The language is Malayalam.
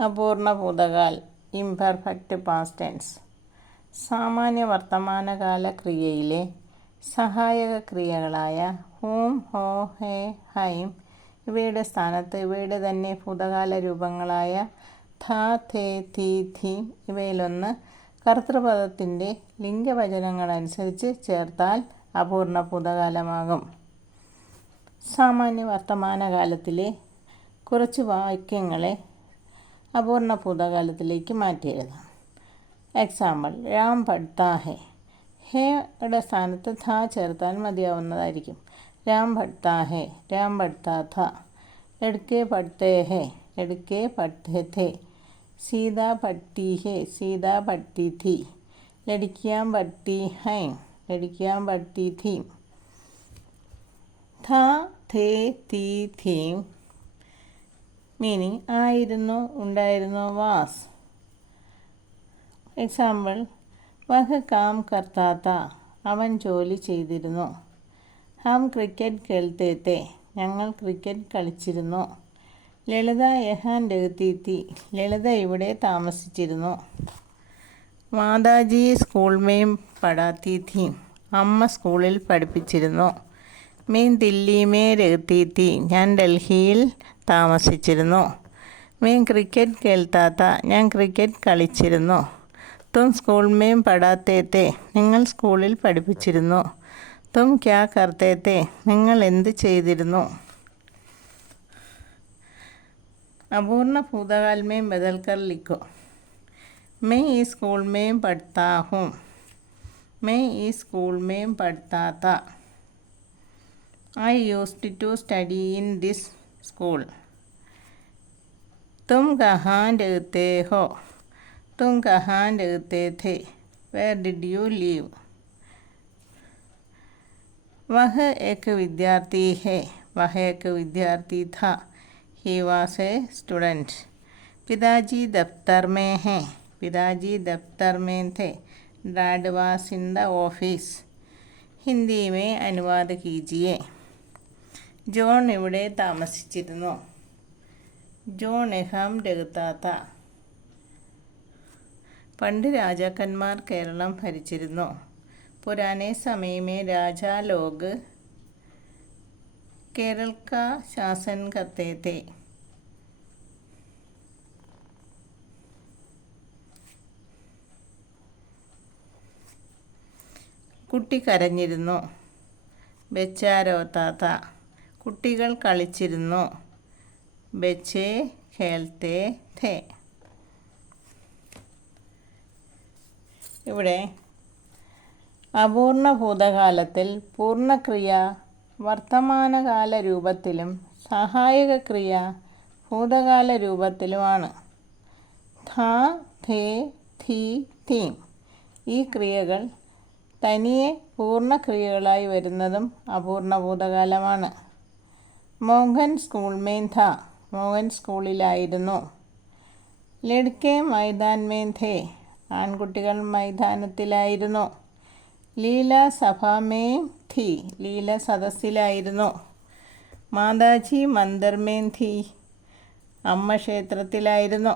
അപൂർണ ഭൂതകാൽ ഇംപെർഫെക്റ്റ് പാസ്റ്റ് ടെൻസ്. സാമാന്യ വർത്തമാനകാല ക്രിയയിലെ സഹായക ക്രിയകളായ ഹൂം, ഹോ, ഹേ, ഹൈം ഇവയുടെ സ്ഥാനത്ത് ഇവയുടെ തന്നെ ഭൂതകാല രൂപങ്ങളായ ഥ, ഥേ, ഥി, ഥീം ഇവയിലൊന്ന് കർത്തൃപദത്തിൻ്റെ ലിംഗവചനങ്ങളനുസരിച്ച് ചേർത്താൽ അപൂർണ ഭൂതകാലമാകും. സാമാന്യ വർത്തമാനകാലത്തിലെ കുറച്ച് വാക്യങ്ങളെ അപൂർണ ഭൂതകാലത്തിലേക്ക് മാറ്റി എഴുതാം. എക്സാമ്പിൾ: രാം പഠ്താ ഹേ. ഹേയുടെ സ്ഥാനത്ത് ഥ ചേർത്താൽ മതിയാവുന്നതായിരിക്കും. രാം പഠ്താ ഹേ, രാം പഠ്താ ഥ. ലഡ്കെ പഠ്തേ ഹേ, ലഡ്കെ പഠ്തേ ഥേ. സീത പഠ്തി ഹേ, സീത പഠ്തി ഥി. ലഡ്കിയാം പഠ്തി ഹൈം, ലഡ്കിയാം പഠ്തി ഥീം. ഥ, ഥേ, ഥി, ഥീം മീനിങ് ആയിരുന്നു, ഉണ്ടായിരുന്നു, വാസ്. എക്സാമ്പിൾ: വഹ് കാം കർത്താ താ, അവൻ ജോലി ചെയ്തിരുന്നു. ഹം ക്രിക്കറ്റ് ഖേൽത്തെ തെ, ഞങ്ങൾ ക്രിക്കറ്റ് കളിച്ചിരുന്നു. ലളിത യഹാൻ രഹത്തി തി, ലളിത ഇവിടെ താമസിച്ചിരുന്നു. മാതാജി സ്കൂൾ മേം പഠാത്തി ഥി, അമ്മ സ്കൂളിൽ പഠിപ്പിച്ചിരുന്നു. മീൻ ദില്ലി മേ രഹത്തി തി, ഞാൻ ഡൽഹിയിൽ താമസിച്ചിരുന്നു. മീൻ ക്രിക്കറ്റ് ഖേൽത്താ താ, ഞാൻ ക്രിക്കറ്റ് കളിച്ചിരുന്നു. തും സ്കൂൾ മേം പഠാത്തെ തെ, നിങ്ങൾ സ്കൂളിൽ പഠിപ്പിച്ചിരുന്നു. തും ക്യാ കർത്തേ തെ, നിങ്ങൾ എന്ത് ചെയ്തിരുന്നു. അപൂർണ ഭൂതകാൽ മേം ബദൽക്കർ ലിഖോ. मैं इस स्कूल में पढ़ता हूँ. मैं इस स्कूल में पढ़ता था. I used to study in this school. तुम कहाँ रहते हो. तुम कहाँ रहते थे. Where did you live? वह एक विद्यार्थी है. वह एक विद्यार्थी था. He was a student. पिताजी दफ्तर में हैं. पिताजी दफ्तर में थे. Dad was in the office. Hindi മേ അനുവാദ് കീജിയെ. ജോൺ ഇവിടെ താമസിച്ചിരുന്നു. ജോൺ എഹാം രഹത്താ താ. പണ്ട് രാജാക്കന്മാർ കേരളം ഭരിച്ചിരുന്നു. പുരാനെ സമയമേ രാജാ ലോഗ് കേരൾ കാ ശാസൻ കർത്തേ തെ. കുട്ടി കരഞ്ഞിരുന്നു. ബച്ചാ രോത്താ താ, കുട്ടികൾ കളിച്ചിരുന്നു. ബച്ചേ ഖേൽത്തേ ഥേ. ഇവിടെ അപൂർണ ഭൂതകാലത്തിൽ പൂർണ്ണക്രിയ വർത്തമാനകാല രൂപത്തിലും സഹായക ക്രിയ ഭൂതകാല രൂപത്തിലുമാണ്. ഥ, ഥേ, ഥി, തീം ഈ ക്രിയകൾ തനിയെ പൂർണ്ണക്രിയകളായി വരുന്നതും അപൂർണ ഭൂതകാലമാണ്. മോഹൻ സ്കൂൾ മേം ഥ, മോഹൻ സ്കൂളിലായിരുന്നു. ലഡ്കെ മൈദാൻ മേം ഥേ, ആൺകുട്ടികൾ മൈതാനത്തിലായിരുന്നു. ലീല സഭാ മേം ഥി, ലീല സദസ്സിലായിരുന്നു. മാതാജി മന്ദിർ മേം ഥി, അമ്മ ക്ഷേത്രത്തിലായിരുന്നു.